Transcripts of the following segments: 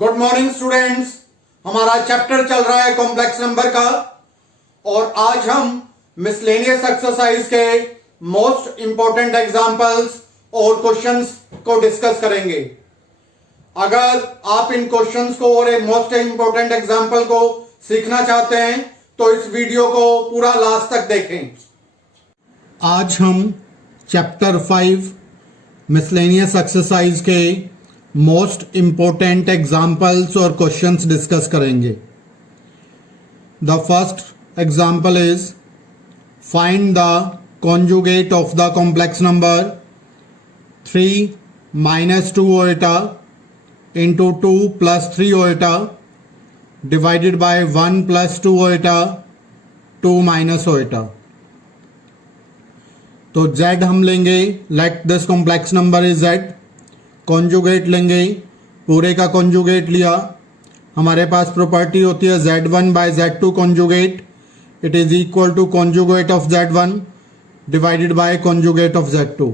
Good morning students. हमारा chapter चल रहा है कॉम्प्लेक्स नंबर का और आज हम मिसलेनियस एक्सरसाइज के मोस्ट इंपॉर्टेंट एग्जांपल्स और क्वेश्चंस को डिस्कस करेंगे। अगर आप इन क्वेश्चंस को और मोस्ट इंपॉर्टेंट एग्जांपल को सीखना चाहते हैं तो इस वीडियो को पूरा लास्ट तक देखें। आज हम चैप्टर 5 मिसलेनियस एक्सरसाइज के मोस्ट इंपॉर्टेंट एग्जाम्पल्स और क्वेश्चंस डिस्कस करेंगे। The first example is find the conjugate of the complex number 3 - 2 iota into 2 + 3 iota divided by 1 + 2 iota 2 - iota. तो z हम लेंगे, let this complex number is z। Conjugate लेंगे, पूरे का conjugate लिया। हमारे पास प्रॉपर्टी होती है z1/z2 conjugate, it is equal to conjugate of z1 divided by conjugate of z2।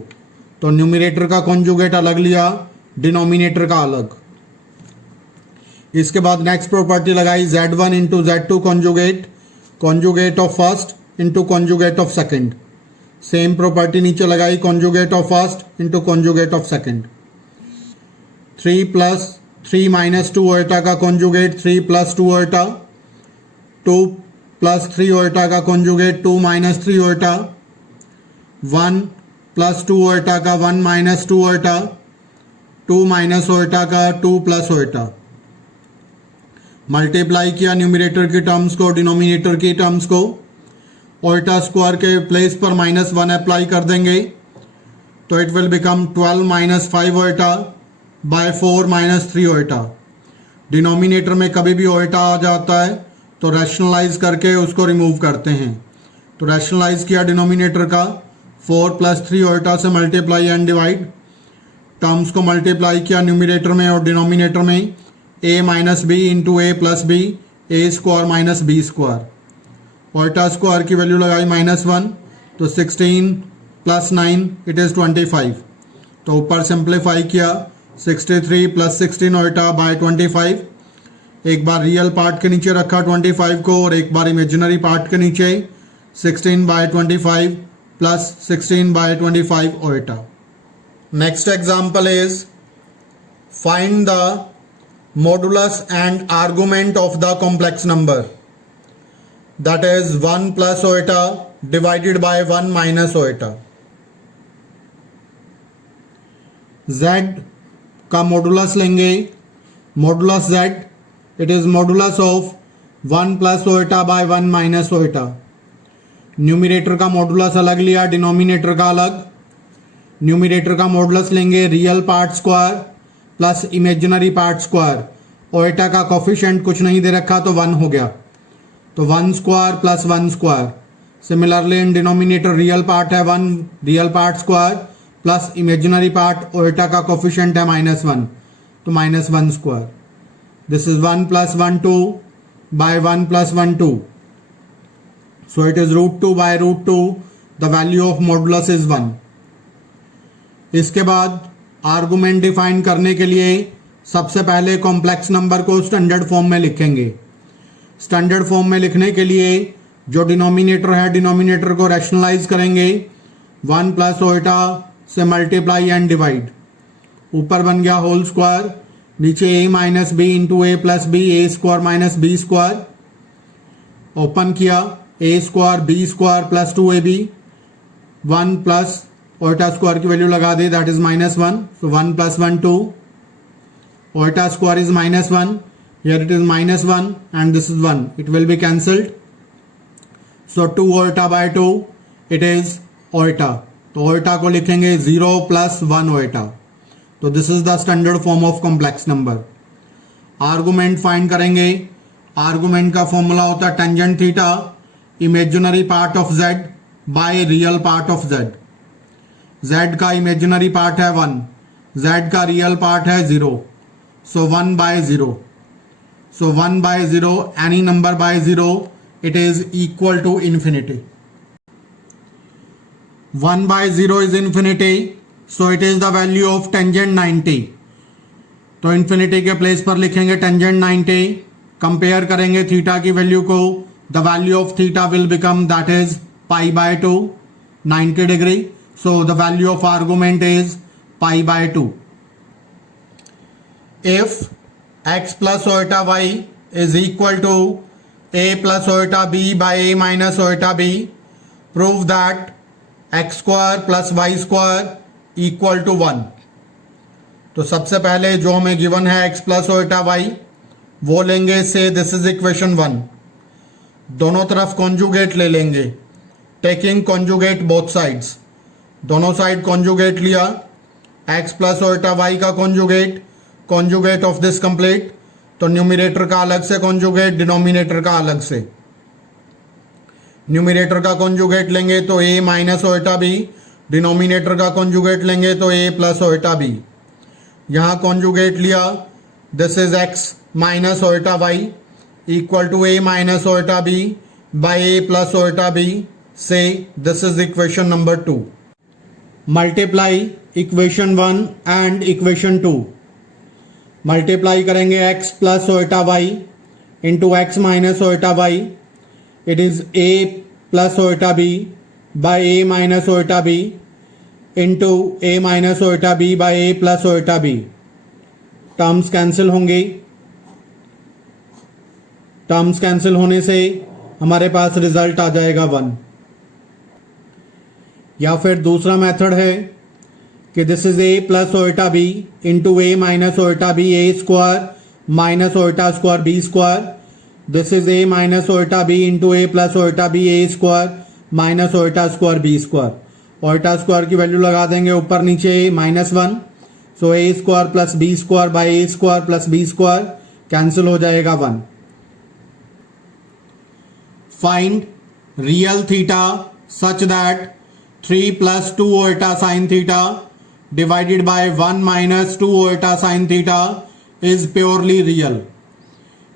तो न्यूमरेटर का कॉन्जुगेट अलग लिया, डिनोमिनेटर का अलग। इसके बाद नेक्स्ट प्रॉपर्टी लगाई z1 into z2 conjugate, conjugate of first into conjugate of second. Same property नीचे लगाई, conjugate of first into conjugate of second. 3 + 3 - 2 ओएटा का कॉन्जुगेट 3 + 2 ओएटा, 2 + 3 ओएटा का कॉन्जुगेट 2 - 3 ओएटा, 1 + 2 ओएटा का 1 - 2 ओएटा, 2 - ओएटा का 2 + ओएटा। मल्टीप्लाई किया न्यूमरेटर की टर्म्स को डिनोमिनेटर की टर्म्स को। ओएटा स्क्वायर के प्लेस पर -1 अप्लाई कर देंगे तो it will become 12 - 5 iota by 4 - 3 iota. Denominator में कभी भी ओएटा आ जाता है तो रैशनलाइज करके उसको रिमूव करते हैं। तो रैशनलाइज किया डिनोमिनेटर का, 4 + 3 ओएटा से मल्टीप्लाई एंड डिवाइड। टर्म्स को मल्टीप्लाई किया न्यूमरेटर में और डिनोमिनेटर में, a - b into a + b, a² - b²। Iota square की वैल्यू लगाई -1 तो 16 + 9 इट इज़ 25। तो ऊपर सिंप्लीफाई किया, 63 + 16 ओएटा बाय 25। एक बार रियल पार्ट के नीचे रखा 25 को और एक बार इमेजिनरी पार्ट के नीचे 16/25 + 16/25 iota. Next example is find the modulus and argument of the complex number, that is 1 + iota divided by 1 - iota. z का मॉडुलस लेंगे, modulus z it is modulus of 1 + iota by 1 - iota. Numerator का modulus अलग लिया, denominator का अलग। Numerator का modulus लेंगे real part square plus imaginary part square. Iota का कोफिशिएंट कुछ नहीं दे रखा तो 1 हो गया, तो 1² + 1²। Similarly in denominator real part है 1 real part square plus imaginary part iota का कोफिशिएंट है -1 तो -1²। This is 1 + 1 2 by 1 + 1 2, so it is √2 by √2। The value of modulus is 1। इसके बाद आर्गुमेंट डिफाइन करने के लिए सबसे पहले कॉम्प्लेक्स नंबर को स्टैंडर्ड फॉर्म में लिखेंगे। स्टैंडर्ड फॉर्म में लिखने के लिए जो डिनोमिनेटर है डिनोमिनेटर को रैशनलाइज करेंगे, 1 + ओएटा से मल्टीप्लाई एंड डिवाइड। ऊपर बन गया होल स्क्वायर, नीचे a - b into a + b, a² - b²। Open किया, a² b² + 2ab, 1 + ओएटा स्क्वायर की वैल्यू लगा दे, that is -1, so 1 + 1 2। Iota square is -1, here it is -1 and this is 1, it will be cancelled, so 2 ओएटा by 2 it is ओएटा। तो ओएटा को लिखेंगे 0 + 1 ओएटा। तो this is the standard form of complex number. Argument find करेंगे। Argument का formula होता है tangent theta imaginary part of z by real part of z। z का imaginary part है 1, z का रियल पार्ट है 0, so 1/0। So 1/0, any number by 0, it is equal to infinity. 1/0 is infinity, so it is the value of tangent 90. तो infinity के place पर लिखेंगे tangent 90, compare करेंगे theta की वैल्यू को, the value of theta will become that is pi by 2, 90 degree. So the value of argument is pi by 2. If x plus iota y is equal to a plus iota b by a minus iota b, prove that x square plus y square equal to 1. तो सबसे पहले जो हमें given है x plus iota y वो लेंगे, से this is equation 1. दोनों तरफ कॉन्जुगेट ले लेंगे, टेकिंग कॉन्जुगेट बोथ साइड्स. दोनों साइड कॉन्जुगेट लिया, x plus iota y का कॉन्जुगेट ऑफ दिस कंप्लीट. तो न्यूमिनेटर का अलग से कॉन्जुगेट, डिनोमिनेटर का अलग से. न्यूमिनेटर का कॉन्जुगेट लेंगे तो a minus iota b, denominator का कॉन्जुगेट लेंगे तो a प्लस ओएटा b. यहां कॉन्जुगेट लिया, this is x minus iota y equal to a minus iota b by a plus iota b, so this is equation number 2. Multiply equation 1 and equation 2. Multiply करेंगे x plus iota y into x minus iota y. It is a plus iota b by a minus iota b into a minus iota b by a plus iota b. Terms cancel होंगे, terms cancel होने से हमारे पास result आ जाएगा 1. या फिर दूसरा method है कि this is a plus iota b into a minus iota b a square minus iota square b square. This is a minus iota b into a plus iota b a square minus iota square b square. Iota square की value लगा देंगे ऊपर नीचे -1. So a square plus b square by a square plus b square cancel हो जाएगा 1. Find real theta such that 3 plus 2 iota sine theta divided by 1 minus 2 iota sin theta is purely real.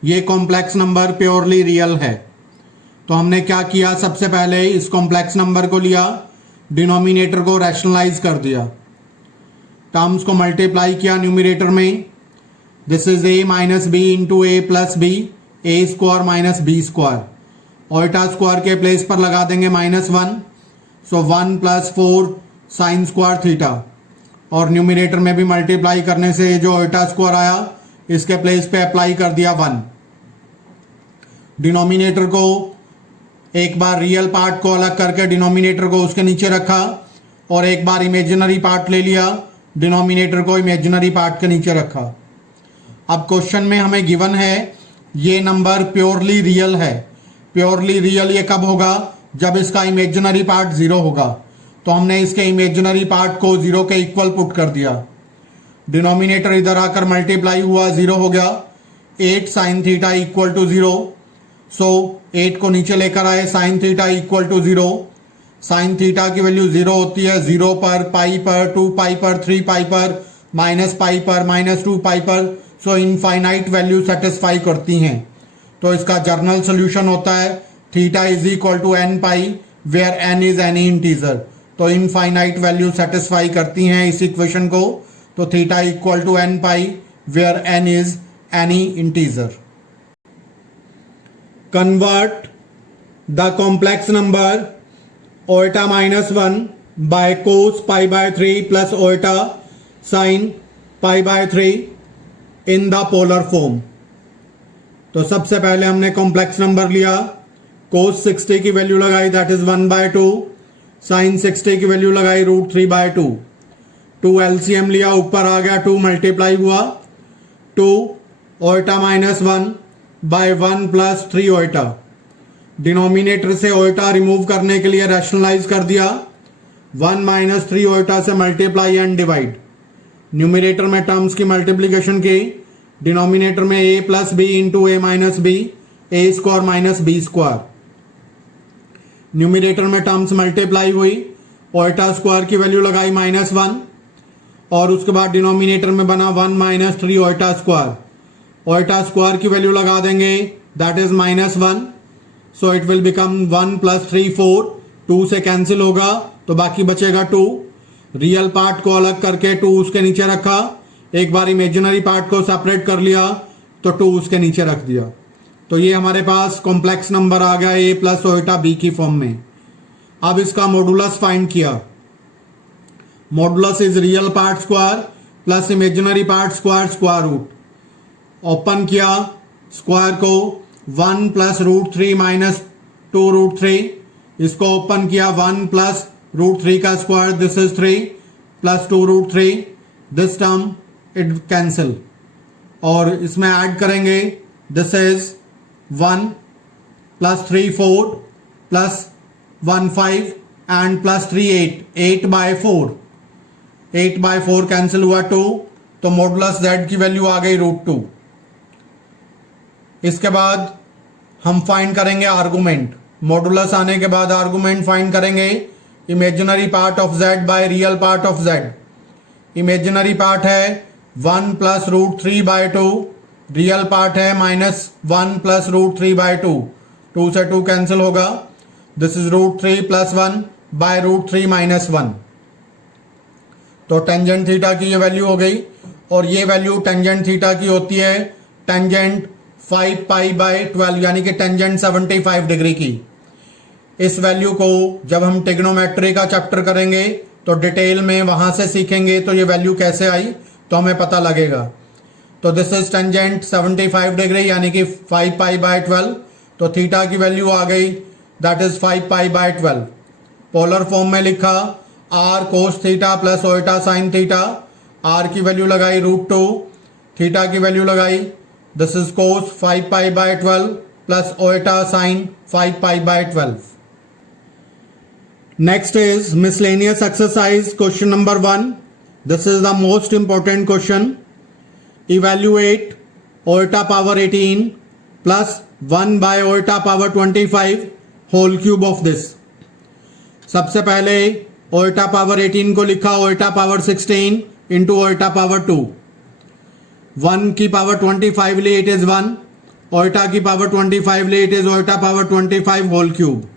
ये complex number purely real है. तो हमने क्या किया, सबसे पहले इस कॉम्प्लेक्स नंबर को लिया, डिनोमिनेटर को रैशनलाइज कर दिया, टर्म्स को मल्टीप्लाई किया न्यूमिनेटर में. This is a minus b into a plus b, A square minus B square. Iota square के प्लेस पर लगा देंगे -1. So 1 plus 4 sine square theta. और न्यूमिनेटर में भी मल्टीप्लाई करने से जो ओएटा स्क्वायर आया इसके प्लेस पे अप्लाई कर दिया 1. डिनोमिनेटर को एक बार रियल पार्ट को अलग करके डिनोमिनेटर को उसके नीचे रखा और एक बार इमेजिनरी पार्ट ले लिया, डिनोमिनेटर को इमेजिनरी पार्ट के नीचे रखा. अब क्वेश्चन में हमें गिवन है ये नंबर प्योरली रियल है. प्योरली रियल ये कब होगा, जब इसका इमेजिनरी पार्ट 0 होगा. तो हमने इसके इमेजिनरी पार्ट को 0 के इक्वल पुट कर दिया. डिनोमिनेटर इधर आकर मल्टीप्लाई हुआ, 0 हो गया. 8 sine theta equal to 0. So 8 को नीचे लेकर आए, sine theta equal to 0. Sine theta की वैल्यू 0 होती है 0 पर, पाई पर, 2 पाई पर, 3 पाई पर, माइनस पाई पर, -2 पाई पर. सो इनफाइनाइट वैल्यू सेटिस्फाई करती हैं. तो इसका जर्नल सोल्यूशन होता है theta is equal to n pi where n is any integer. तो इनफाइनाइट वैल्यू सेटिस्फाई करती हैं इस इक्वेशन को. तो theta equal to n pi where n is any integer. Convert the complex number iota -1 by cos pi by 3 plus iota sine pi by 3 in the polar form. तो सबसे पहले हमने complex number लिया, कोस 60 की value लगाई that is 1/2, sign 60 की value लगाई √3/2. 2 LCM लिया, ऊपर आ गया 2 मल्टीप्लाई हुआ 2 ओएटा -1 बाय 1 प्लस 3 ओएटा. डिनोमिनेटर से ओएटा रिमूव करने के लिए रैशनलाइज कर दिया, 1 माइनस 3 ओएटा से मल्टीप्लाई एंड डिवाइड. न्यूमिनेटर में टर्म्स की मल्टीप्लीकेशन की, डिनोमिनेटर में a plus B into A minus B, A square minus B square. Numerator में टर्म्स मल्टीप्लाई हुई, ओएटा स्क्वायर की वैल्यू लगाई -1 और उसके बाद डिनोमिनेटर में बना 1 माइनस 3 ओएटा स्क्वायर. ओएटा स्क्वायर की वैल्यू लगा देंगे that is -1. So it will become 1 plus 3 4. 2 से कैंसिल होगा तो बाकी बचेगा 2. रियल पार्ट को अलग करके 2 उसके नीचे रखा, एक बार इमेजिनरी पार्ट को सेपरेट कर लिया तो 2 उसके नीचे रख दिया। तो ये हमारे पास कॉम्प्लेक्स नंबर आ गया a प्लस ओएटा b की फॉर्म में। अब इसका मॉडुलस फाइंड किया। Modulus is real part square plus imaginary part square square root. Open किया स्क्वायर को 1 प्लस रूट 3 माइनस 2 रूट 3। इसको ओपन किया 1 प्लस रूट 3 का square, this is 3 plus 2 root 3, this term it cancel. और इसमें add करेंगे, this is 1 plus 3 4 plus 1 5 and plus 3 8, 8 by 4, 8 by 4 cancel हुआ 2, तो मॉडुलस z की वैल्यू आ गई √2। इसके बाद हम फाइंड करेंगे आर्गुमेंट। मॉडुलस आने के बाद आर्गुमेंट फाइंड करेंगे imaginary part of z by real part of z। Imaginary part है 1 plus root 3 by 2, real part है -1 प्लस रूट 3 बाय 2, 2 से 2 कैंसिल होगा, this is √3 plus 1 by √3 minus 1। तो टेंजेंट थीटा की ये वैल्यू हो गई, और ये वैल्यू टेंजेंट थीटा की होती है टेंजेंट 5 पाई बाय 12 यानी कि टेंजेंट 75 डिग्री की। इस वैल्यू को जब हम ट्रिग्नोमेट्री का चैप्टर करेंगे तो डिटेल में वहां से सीखेंगे, तो ये वैल्यू कैसे आई तो हमें पता लगेगा। तो दिस इज टेंजेंट 75 डिग्री यानी कि 5 पाई बाय 12, तो थीटा की वैल्यू आ गई that is 5 pi by 12। Polar form में लिखा r cos theta plus iota sine theta, r की वैल्यू लगाई √2, थीटा की वैल्यू लगाई, this is cos 5 pi by 12 plus iota sine 5 pi by 12। Next is miscellaneous exercise question number 1. This is the most important question. Evaluate iota power 18 plus 1 by iota power 25 whole cube of this. सबसे पहले iota power 18 को लिखा iota power 16 into iota power 2. 1 की power 25 लिए it is 1, iota की power 25 लिए it is iota power 25 whole cube.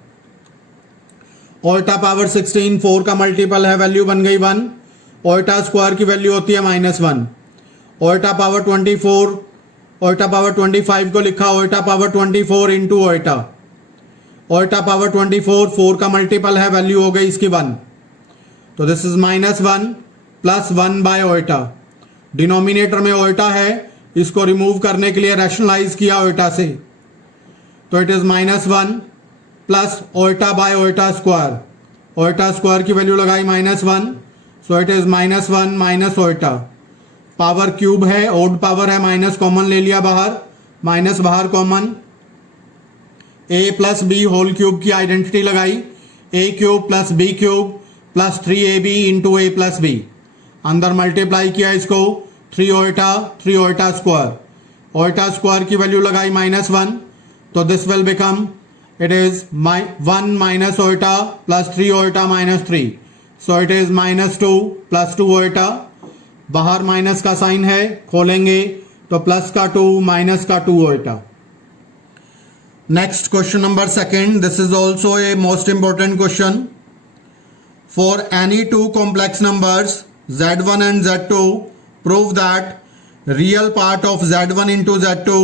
Iota power 16 4 का multiple है, वैल्यू बन गई 1। ओल्टा स्क्वायर की वैल्यू होती है -1। ओल्टा पावर 24, ओल्टा पावर 25 को लिखा ओल्टा पावर 24 इंटू ओल्टा। ओल्टा पावर 24 4 का मल्टीपल है, वैल्यू हो गई इसकी 1। तो this is -1 plus 1 by iota. Denominator में ओल्टा है, इसको रिमूव करने के लिए रैशनलाइज किया ओल्टा से, तो it is -1 plus iota by iota square. Iota square की वैल्यू लगाई -1, so it is -1 minus iota. Power cube है, ओड पावर है, माइनस कॉमन ले लिया बाहर, माइनस बाहर common. a plus b whole cube की आइडेंटिटी लगाई, a cube plus b cube plus 3ab into a plus b. अंदर मल्टीप्लाई किया इसको 3 ओल्टा स्क्वायर। ओल्टा स्क्वायर की वैल्यू लगाई -1, तो this will become it is 1 minus iota plus 3 iota minus 3, so it is -2 plus 2 iota। बाहर minus का sign है, खोलेंगे तो प्लस का 2 माइनस का 2 iota। Next question number 2, this is also a most important question. For any two complex numbers z1 and z2 prove that real part of z1 into z2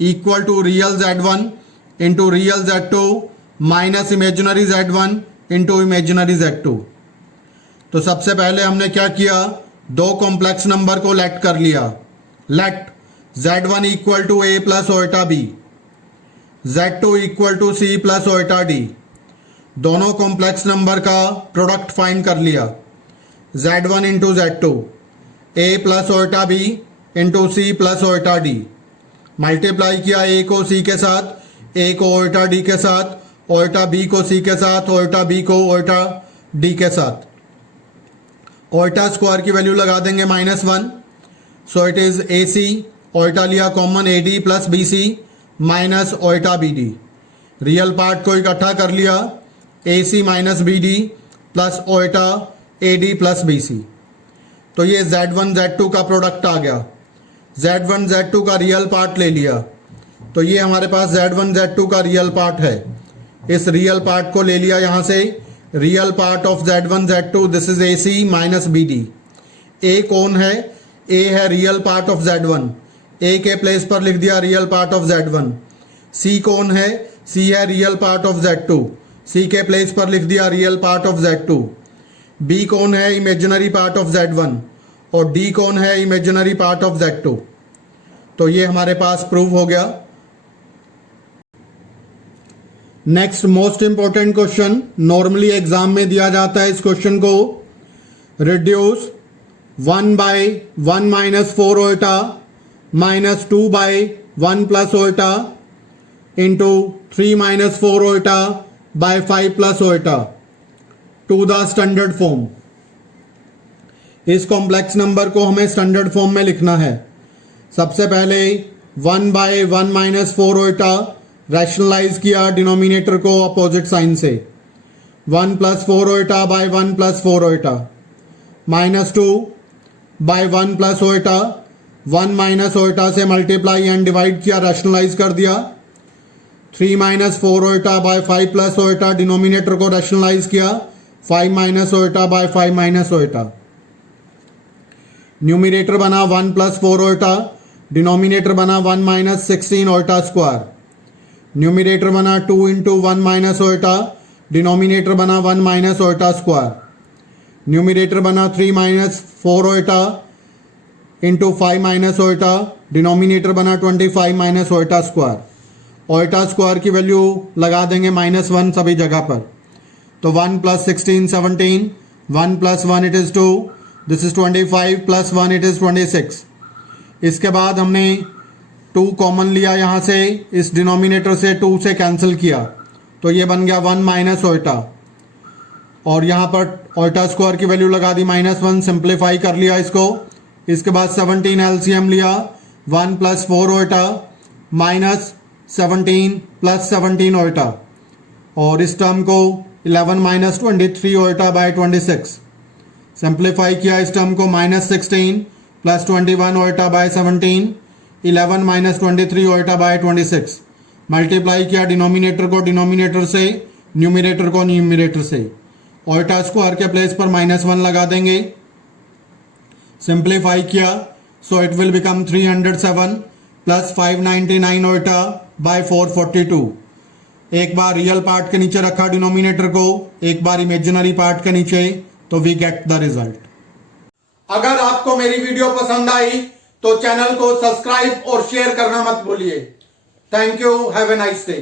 equal to real z1 into real z2 minus imaginary z1 into imaginary z2। तो सबसे पहले हमने क्या किया, दो complex number को let कर लिया। Let z1 equal to a plus iota b, z2 equal to c plus iota d। दोनों कॉम्प्लेक्स नंबर का प्रोडक्ट फाइंड कर लिया, z1 into z2, a plus iota b into c plus iota d। Multiply किया a को c के साथ, a को ओल्टा d के साथ, ओल्टा b को c के साथ, ओल्टा b को ओल्टा d के साथ। ओल्टा स्क्वायर की वैल्यू लगा देंगे -1, so it is ac, iota लिया common ad plus bc minus iota bd। Real part को इकट्ठा कर लिया, ac minus bd plus iota ad plus bc। तो ये z1 z2 का प्रोडक्ट आ गया। z1 z2 का रियल पार्ट ले लिया, तो ये हमारे पास z1 z2 का रियल पार्ट है। इस रियल पार्ट को ले लिया यहाँ से, real part of z1 z2 this is ac minus bd। a कौन है, ए है रियल पार्ट ऑफ Z1, ए के प्लेस पर लिख दिया रियल पार्ट ऑफ Z1। सी कौन है? सी है रियल पार्ट ऑफ Z2, सी के प्लेस पर लिख दिया real part of Z2। B कौन है? इमेजिनरी पार्ट ऑफ Z1 और डी कौन है? Imaginary part of Z2। तो ये हमारे पास प्रूव हो गया। Next most important question, normally exam में दिया जाता है इस क्वेश्चन को। Reduce 1 by 1 minus 4 iota minus 2 by 1 plus iota into 3 minus 4 iota by 5 plus iota to the standard form। इस कॉम्प्लेक्स नंबर को हमें स्टैंडर्ड फॉर्म में लिखना है। सबसे पहले 1 by 1 minus 4 iota रैशनलाइज किया डिनोमिनेटर को अपोजिट साइन से। 1 plus 4 iota by 1 plus 4 iota minus 2 by 1 plus iota 1 minus iota से मल्टीप्लाई एंड डिवाइड किया, रैशनलाइज कर दिया। 3 minus 4 iota by 5 plus iota denominator को रैशनलाइज किया, 5 minus iota by 5 minus iota। Numerator बना 1 plus 4 iota, denominator बना 1 minus 16 iota square. Numerator बना 2 into 1 minus iota, denominator बना 1 minus iota स्क्वायर। न्यूमिनेटर बना 3 minus 4 iota into 5 minus iota, denominator बना 25 minus iota square. iota square की value लगा देंगे -1 सभी जगह पर। तो 1 plus 16 17, 1 plus 1 it is 2, this is 25 plus 1 it is 26। इसके बाद हमने 2 कॉमन लिया यहाँ से, इस डिनोमिनेटर से 2 से कैंसिल किया, तो ये बन गया 1 minus iota और यहाँ पर iota स्क्वायर की वैल्यू लगा दी -1, सिंप्लीफाई कर लिया इसको। इसके बाद 17 एलसीएम लिया, 1 plus 4 iota minus 17 plus 17 iota और इस टर्म को 11 minus 23 iota by 26। सिंप्लीफाई किया इस टर्म को, -16 plus 21 iota by 17, 11 minus 23 iota by 26। Multiply किया डिनोमिनेटर को डिनोमिनेटर से, न्यूमिनेटर को न्यूमिनेटर से। iota स्क्वायर के प्लेस पर -1 लगा देंगे। सिंप्लीफाई किया, so it will become 307 plus 599 iota by 442। एक बार रियल पार्ट के नीचे रखा डिनोमिनेटर को, एक बार इमेजिनरी पार्ट के नीचे, तो वी गेट द रिजल्ट। अगर आपको मेरी वीडियो पसंद आई तो चैनल को सब्सक्राइब और शेयर करना मत भूलिए। Thank you, have a nice day.